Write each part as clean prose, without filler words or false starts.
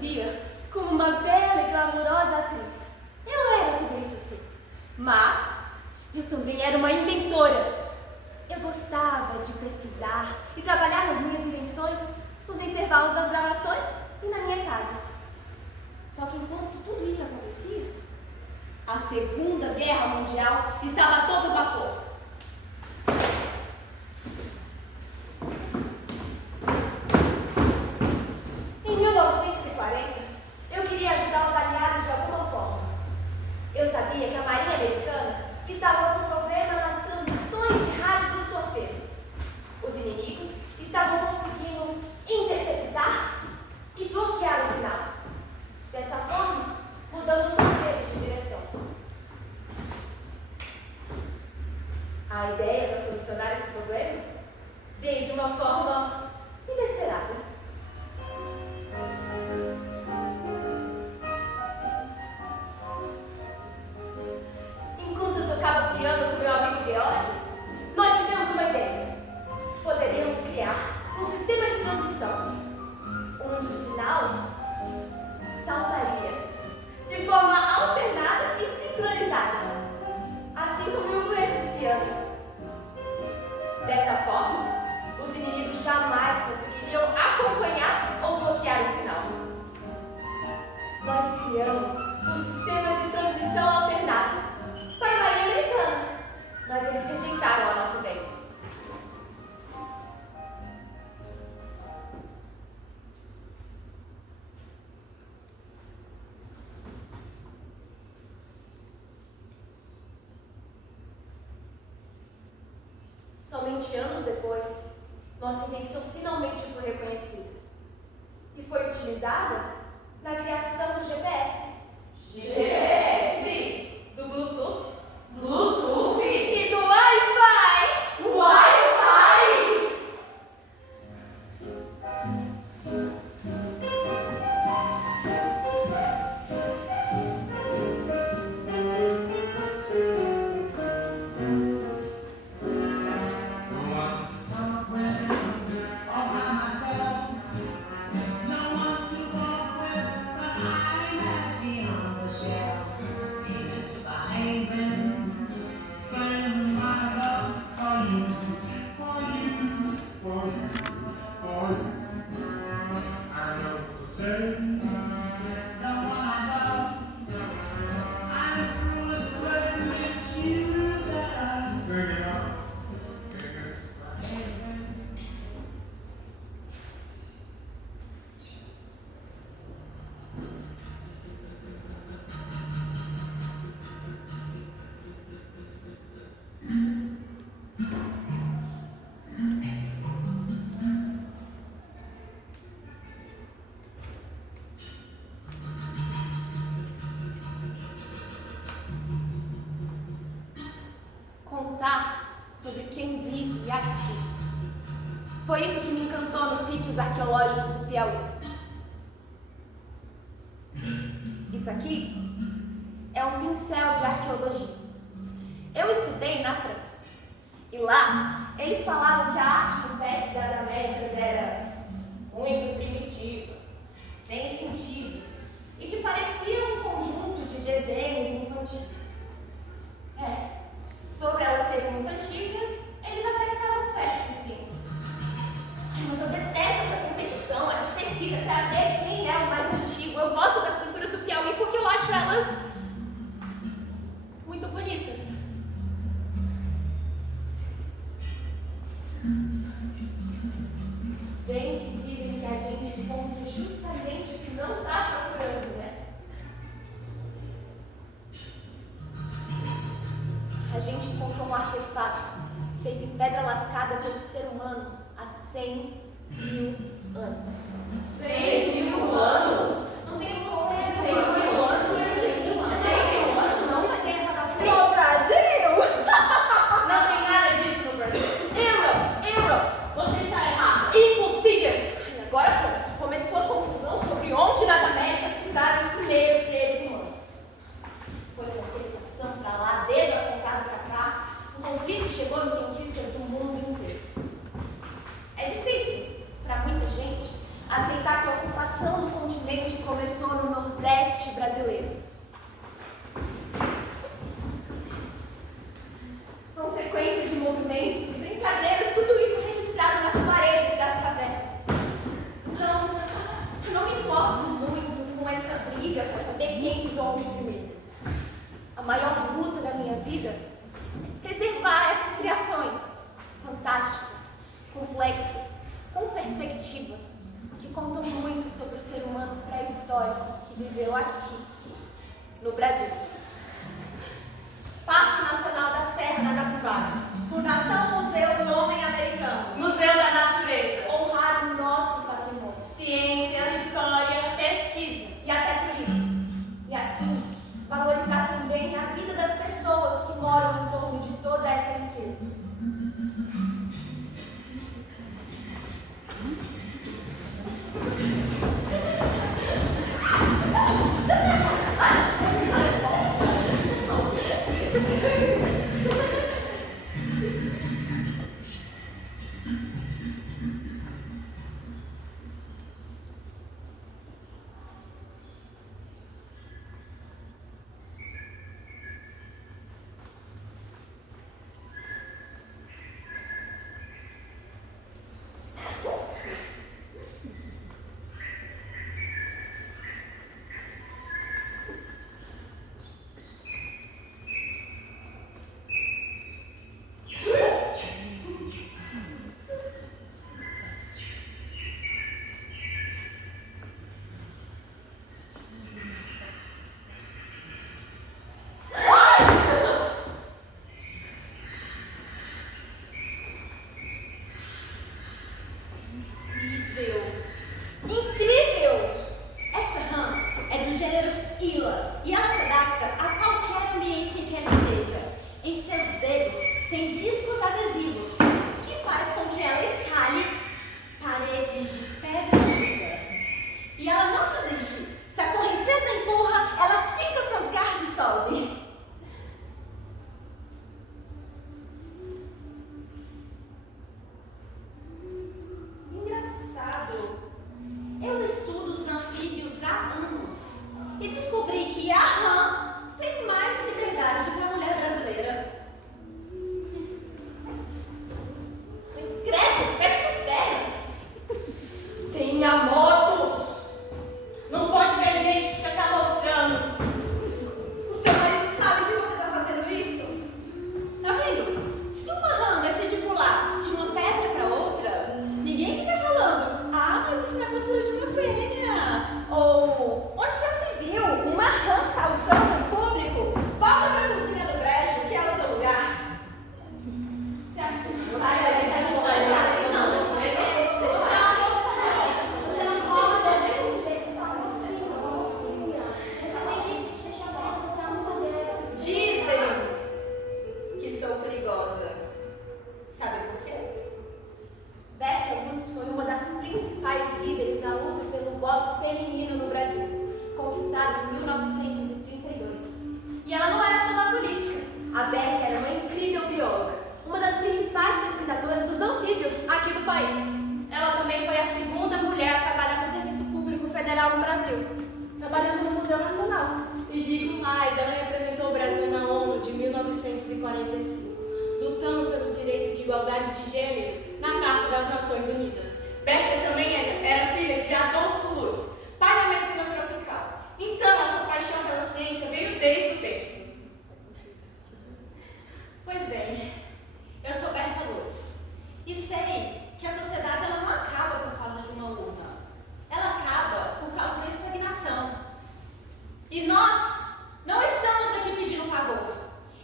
via como uma bela e glamurosa atriz. Eu era tudo isso sim, mas eu também era uma inventora. Eu gostava de pesquisar e trabalhar nas minhas invenções nos intervalos das gravações e na minha casa. Só que enquanto tudo isso acontecia, a Segunda Guerra Mundial estava a todo vapor. Em 1940, eu queria ajudar os aliados de alguma forma. Eu sabia que a Marinha Americana estava com problema nas transmissões de rádio dos torpedos. Os inimigos estavam conseguindo interceptar e bloquear o sinal. Dessa forma, mudando os torpedos de direção. A ideia para solucionar esse problema veio de uma forma inesperada. Enquanto eu tocava piano com meu amigo Georg, nós tivemos uma ideia. Poderíamos criar um sistema de transmissão, onde o sinal saltaria de forma alternada e sincronizada, assim como em um dueto de piano. Dessa forma, os inimigos jamais conseguiriam acompanhar ou bloquear o sinal. Nós criamos um sistema de transmissão alternada para a Marinha Americana, mas eles rejeitaram a nossa ideia. Somente anos depois, nossa invenção finalmente foi reconhecida e foi utilizada na criação do GPS. GPS? Do Bluetooth? Bluetooth? E do Wi-Fi? Wi-Fi! Contar sobre quem vive aqui. Foi isso que me encantou nos sítios arqueológicos do Piauí. Isso aqui é um pincel de arqueologia. Eu estudei na França. E lá, eles falavam que a arte rupestre das Américas era muito primitiva, sem sentido, e que parecia um conjunto de desenhos infantis. Sobre elas serem muito antigas, eles até que estavam certos, sim. Mas eu detesto essa competição, essa pesquisa para ver quem é o mais antigo. Eu gosto das pinturas do Piauí porque eu acho elas muito bonitas. Bem que dizem que a gente encontra justamente o que não está procurando, né? A gente encontrou um artefato feito em pedra lascada pelo ser humano há 100 mil anos. 100 mil anos? Não tem como ser 100 mil anos. 100 mil anos? Não vai ter no Brasil? Não tem nada disso no Brasil. Europe, você está errado. Impossível. Agora pronto, começou a confusão sobre onde nas Américas pisaram os primeiros seres humanos. Foi contestação para lá, dedo apontado para cá. O conflito chegou nos cientistas do mundo inteiro. É difícil para muita gente aceitar que a ocupação transformação do continente começou no Nordeste brasileiro. São sequências de movimentos, brincadeiras, tudo isso registrado nas paredes das cavernas. Então, eu não me importo muito com essa briga para saber quem pisou onde primeiro. A maior luta da minha vida é preservar essas criações fantásticas, complexas, com perspectiva, que contam muito sobre o ser humano pré-histórico que viveu aqui, no Brasil. Parque Nacional da Serra da Capivara. Fundação Museu do Homem Americano. Museu da Natureza. Honrar o nosso patrimônio. Ciência, história, pesquisa e até turismo. E assim, valorizar também a vida das pessoas que moram em torno de toda essa riqueza.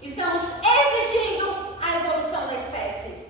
Estamos exigindo a evolução da espécie.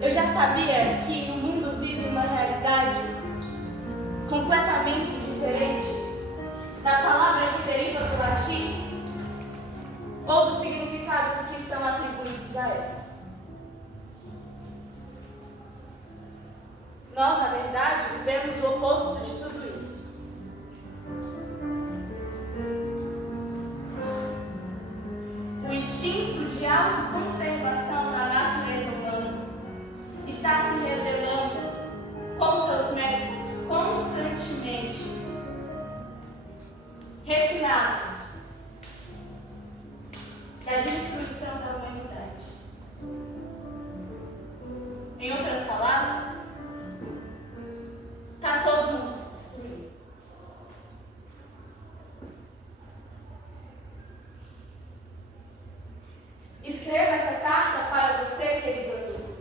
Eu já sabia que o mundo vive uma realidade completamente diferente da palavra que deriva do latim ou dos significados que estão atribuídos a ela. Nós, na verdade, vivemos o oposto de tudo isso. O instinto de autoconservação da natureza humana está se revelando contra os métodos constantemente refinados da destruição da humanidade. Em outras palavras, está todo mundo se destruindo. Escreva essa carta para você, querido amigo,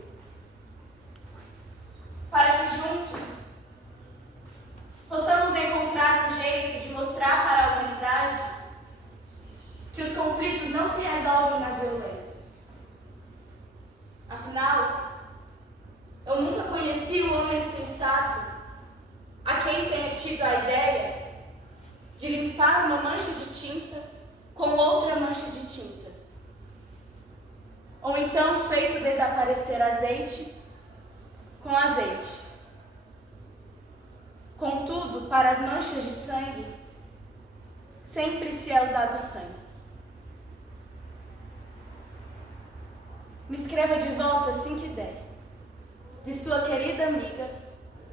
para que juntos possamos encontrar um jeito de mostrar para a humanidade que os conflitos não se resolvem na violência. Afinal, eu nunca conheci um homem sensato a quem tenha tido a ideia de limpar uma mancha de tinta com outra mancha de tinta, ou então feito desaparecer azeite com azeite. Contudo, para as manchas de sangue, sempre se é usado sangue. Me escreva de volta assim que der. De sua querida amiga,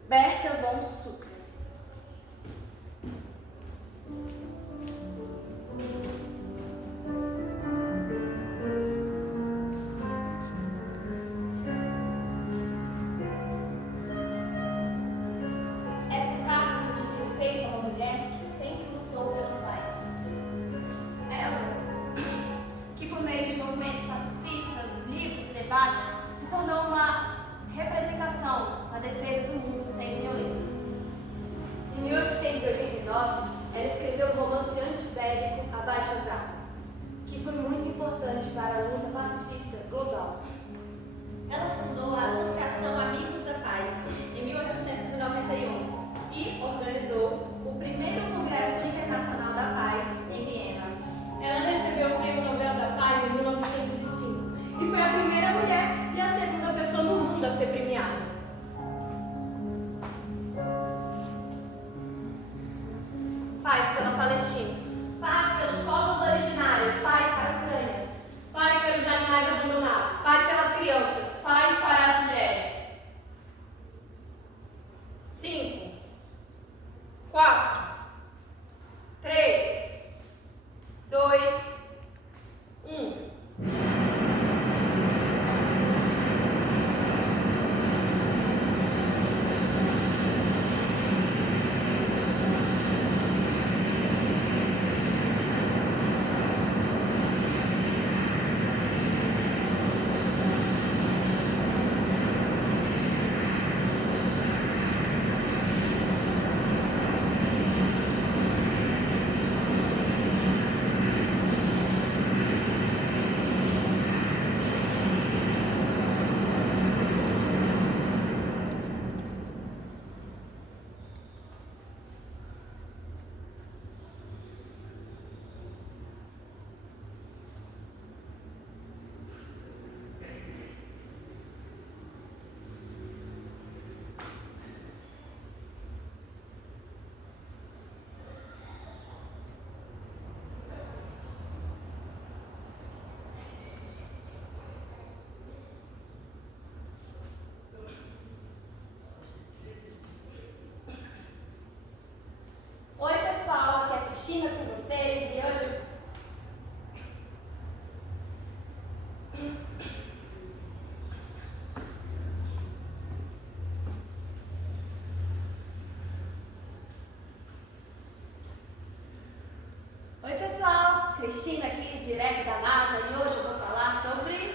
Berta von Sucker. Essa carta diz respeito a uma mulher que sempre lutou pela paz. Ela, que por meio de movimentos pacifistas, livros e debates, se tornou uma representação na defesa do mundo sem violência. Em 1889, ela escreveu o romance antibélico Abaixo as Armas, que foi muito importante para a luta pacifista global. Ela fundou a Associação Amigos da Paz em 1891 e organizou o primeiro Congresso Internacional da Paz em Viena. Ela recebeu o Prêmio Nobel da Paz em 1905 e foi a primeira mulher e a segunda pessoa no mundo a ser premiada. Paz pela Palestina. Paz pelos povos originários. Paz para a Ucrânia. Paz pelos animais abandonados. Paz pelas crianças. Paz para as mulheres. 5, 4, 3, 2, 1. Oi pessoal, aqui é a Cristina com vocês e hoje Oi pessoal, Cristina aqui, direto da NASA, e hoje eu vou falar sobre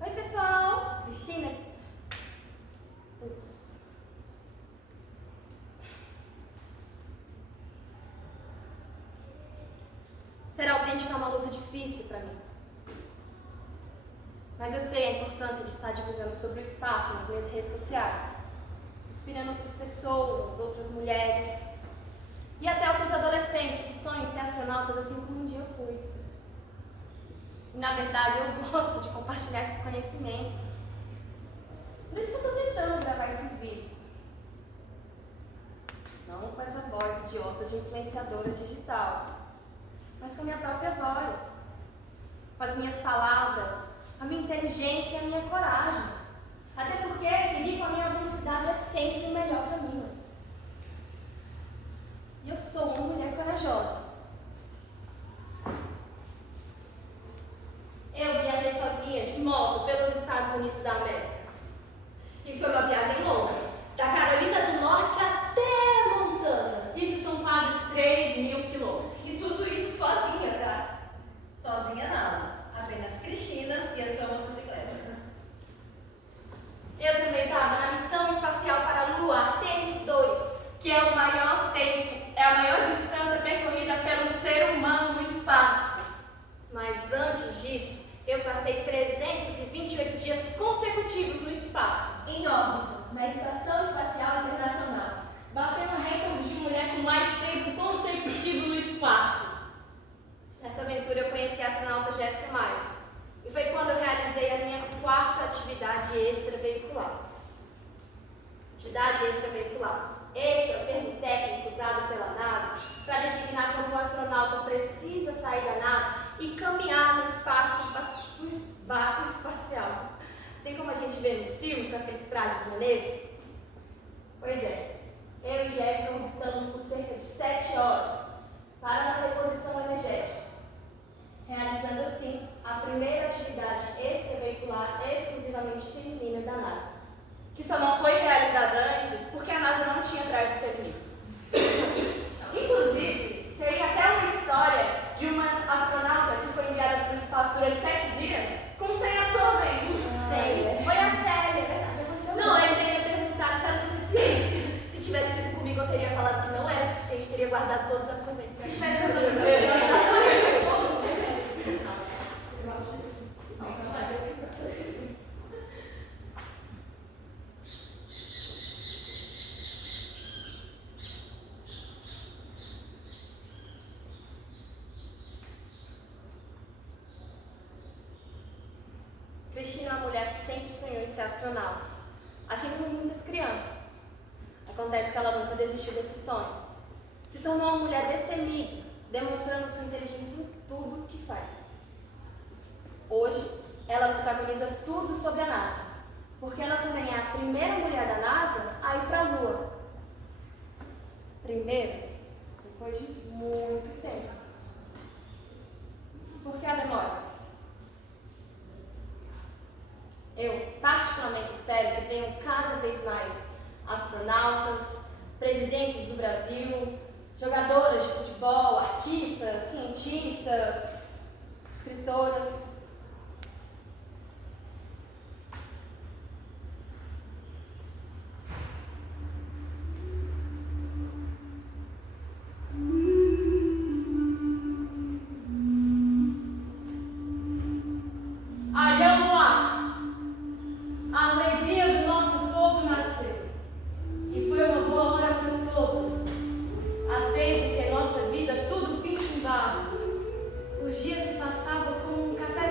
Oi pessoal, Cristina. Ser autêntica é uma luta difícil para mim. Mas eu sei a importância de estar divulgando sobre o espaço nas minhas redes sociais, inspirando outras pessoas, outras mulheres e até outros adolescentes que sonham em ser astronautas assim como um dia eu fui. E, na verdade, eu gosto de compartilhar esses conhecimentos. Por isso que eu estou tentando gravar esses vídeos. Não com essa voz idiota de influenciadora digital, mas com a minha própria voz, com as minhas palavras, a minha inteligência e a minha coragem. Até porque seguir com a minha autenticidade é sempre o melhor caminho. E eu sou uma mulher corajosa. Eu viajei sozinha de moto pelos Estados Unidos da América. E foi uma viagem longa, da Carolina do Norte até Montana. Isso são quase 3.000 quilômetros. E tudo isso sozinha, tá? Sozinha não, apenas Cristina e a sua motocicleta. Eu também estava na missão espacial para a Lua, Artemis 2, que é o maior tempo, é a maior distância percorrida pelo ser humano no espaço. Mas antes disso, eu passei 328 dias consecutivos no espaço. Em órbita, na Estação Espacial Internacional. Batendo recordes de mulher com mais tempo consecutivo no espaço. Nessa aventura eu conheci a astronauta Jéssica Maia. E foi quando eu realizei a minha quarta atividade extraveicular. Atividade extraveicular. Esse é o termo técnico usado pela NASA para designar quando o astronauta precisa sair da nave e caminhar no vácuo espacial. Assim como a gente vê nos filmes, com aqueles trajes maneiros. Pois é, eu e Jéssica lutamos por cerca de 7 horas para uma reposição energética, realizando assim a primeira atividade extraveicular exclusivamente feminina da NASA, que só não foi realizada antes porque a NASA não tinha trajes femininos. Inclusive, tem até uma história de uma astronauta que foi enviada para o espaço durante 7 dias com 100 absorventes. Foi a Célia, é verdade, aconteceu. Não, eles ainda perguntaram se era suficiente. Se tivesse sido comigo, eu teria falado que não era suficiente, teria guardado todos os absorventes para Cristina é uma mulher que sempre sonhou em ser astronauta, assim como muitas crianças. Acontece que ela nunca desistiu desse sonho. Se tornou uma mulher destemida, demonstrando sua inteligência em tudo que faz. Hoje, ela protagoniza tudo sobre a NASA, porque ela também é a primeira mulher da NASA a ir para a Lua. Primeiro, depois de muito tempo. Por que a demora? Eu particularmente espero que venham cada vez mais astronautas, presidentes do Brasil, jogadoras de futebol, artistas, cientistas, escritoras. Aí vamos lá! A alegria do nosso povo nasceu. E foi uma boa hora para todos. Há tempo que em nossa vida tudo pitimbava. Os dias se passavam como um café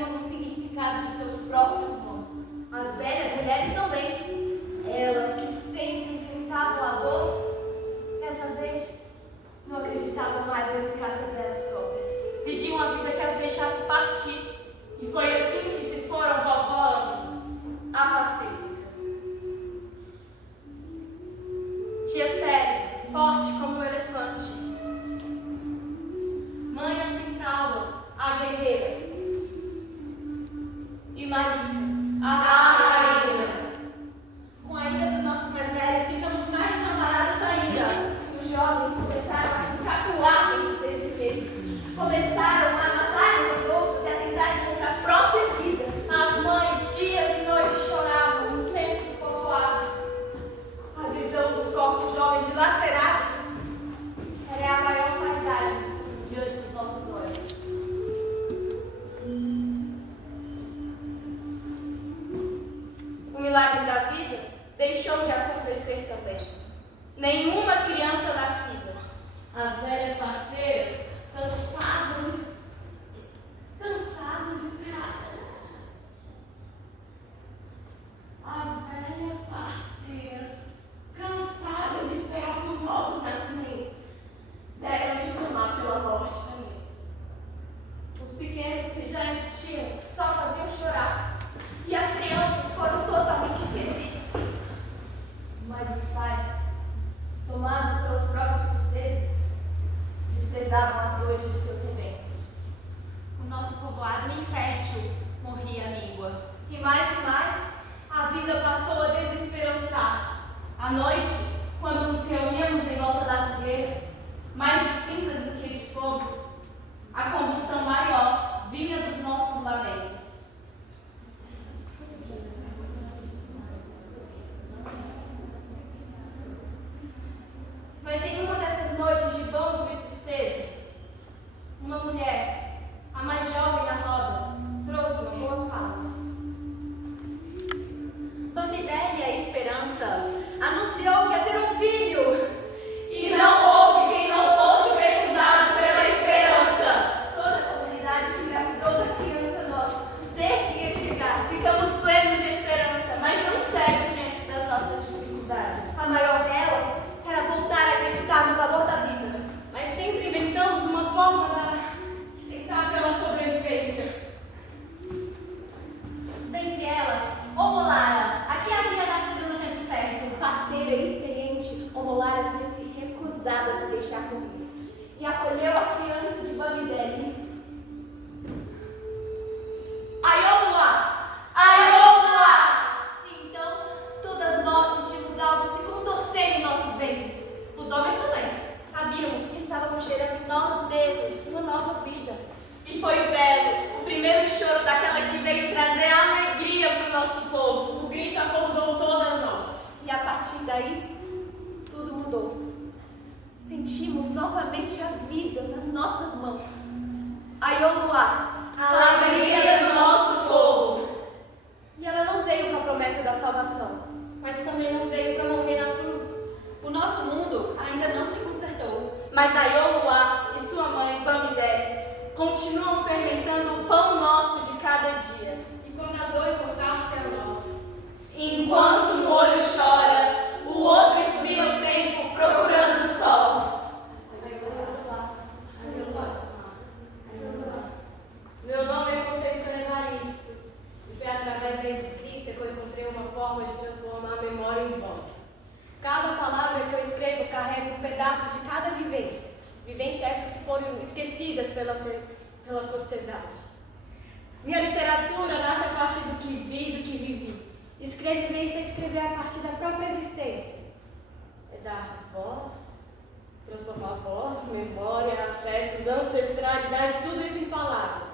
traziam o significado de seus próprios nomes. As velhas mulheres também. Elas que sempre enfrentavam a dor, dessa vez não acreditavam mais na eficácia delas próprias. Pediam a vida que as deixasse partir. E foi assim que se foram vovó Ana, a pacífica. Tia Célia, forte como um elefante. Mãe Assintaua, a guerreira. E Marica, a rainha. Com a ida dos nossos mais velhos, ficamos mais desamparados ainda. Os jovens começaram a se cacular entre eles mesmos. Começaram a matar uns aos outros e a tentar contra a própria vida. As mães, dias e noites, choravam no centro do povoado. A visão dos corpos jovens dilacerados era a maior paisagem diante dos nossos olhos. O milagre da vida deixou de acontecer também. Nenhuma criança nascida. As velhas parteiras, cansadas de esperar. As velhas parteiras, cansadas de esperar por novos nascimentos, deram de tomar pela morte também. Os pequenos que já existiam só faziam chorar. E as crianças foram totalmente esquecidas. Mas os pais, tomados pelas próprias tristezas, desprezavam as dores de seus rebentos. O nosso povoado infértil morria a míngua. E mais, a vida passou a desesperançar. À noite, quando nos reuníamos em volta da fogueira, mais de cinzas do que de fogo, a combustão maior vinha dos nossos lamentos. Mas em uma dessas noites de vãos e tristeza, uma mulher, a mais jovem da roda, trouxe uma boa fala. Bamidélia Esperança anunciou que ia ter um filho. E não houve quem não fosse fecundado pela esperança. Toda a comunidade se engravidou da criança nossa, ser que ia chegar. Ficamos plenos de esperança, mas não cegos diante das nossas dificuldades. A maior delas era voltar a acreditar no valor da vida. Mas sempre inventamos uma forma de tentar pela sobrevivência. Dentre elas, Omolara, a que havia nascido no tempo certo. Parteira experiente, Omolara havia se recusado a se deixar morrer e acolheu a criança de Bamidélia. Aiolua! Aiolua! Então, todas nós sentimos algo se contorcer em nossos ventres. Os homens também. Sabíamos que estávamos gerando em nós mesmos uma nova vida. E foi belo o primeiro choro daquela que veio trazer alegria para o nosso povo. O grito acordou todas nós. E a partir daí, tudo mudou. Sentimos novamente a vida nas nossas mãos. Aiolua! A alegria do nosso povo. E ela não veio com a promessa da salvação. Mas também não veio para morrer na cruz. O nosso mundo ainda não se consertou. Mas Aiolua e sua mãe, Bamidélia, continuam fermentando o pão nosso de cada dia. E quando a dor encostar-se a nós, enquanto um olho chora, o outro esfria o tempo procurando o sol. Meu nome é Conceição Evaristo e foi através da escrita que eu encontrei uma forma de transformar a memória em voz. Cada palavra que eu escrevo carrega um pedaço de cada vivência. Vivências essas que foram esquecidas pela sociedade. Minha literatura nasce a partir do que vi e do que vivi. Escrever vivência é escrever a partir da própria existência. É dar voz, transformar voz, memória, afetos, ancestralidade, tudo isso em palavras.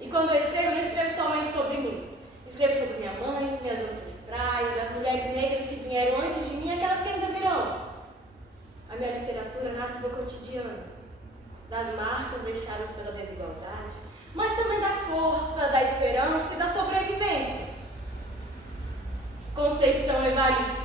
E quando eu escrevo, não escrevo somente sobre mim. Escrevo sobre minha mãe, minhas ancestrais, as mulheres negras que vieram antes de mim e aquelas que ainda virão. A minha literatura nasce do cotidiano, das marcas deixadas pela desigualdade, mas também da força, da esperança e da sobrevivência. Conceição Evaristo.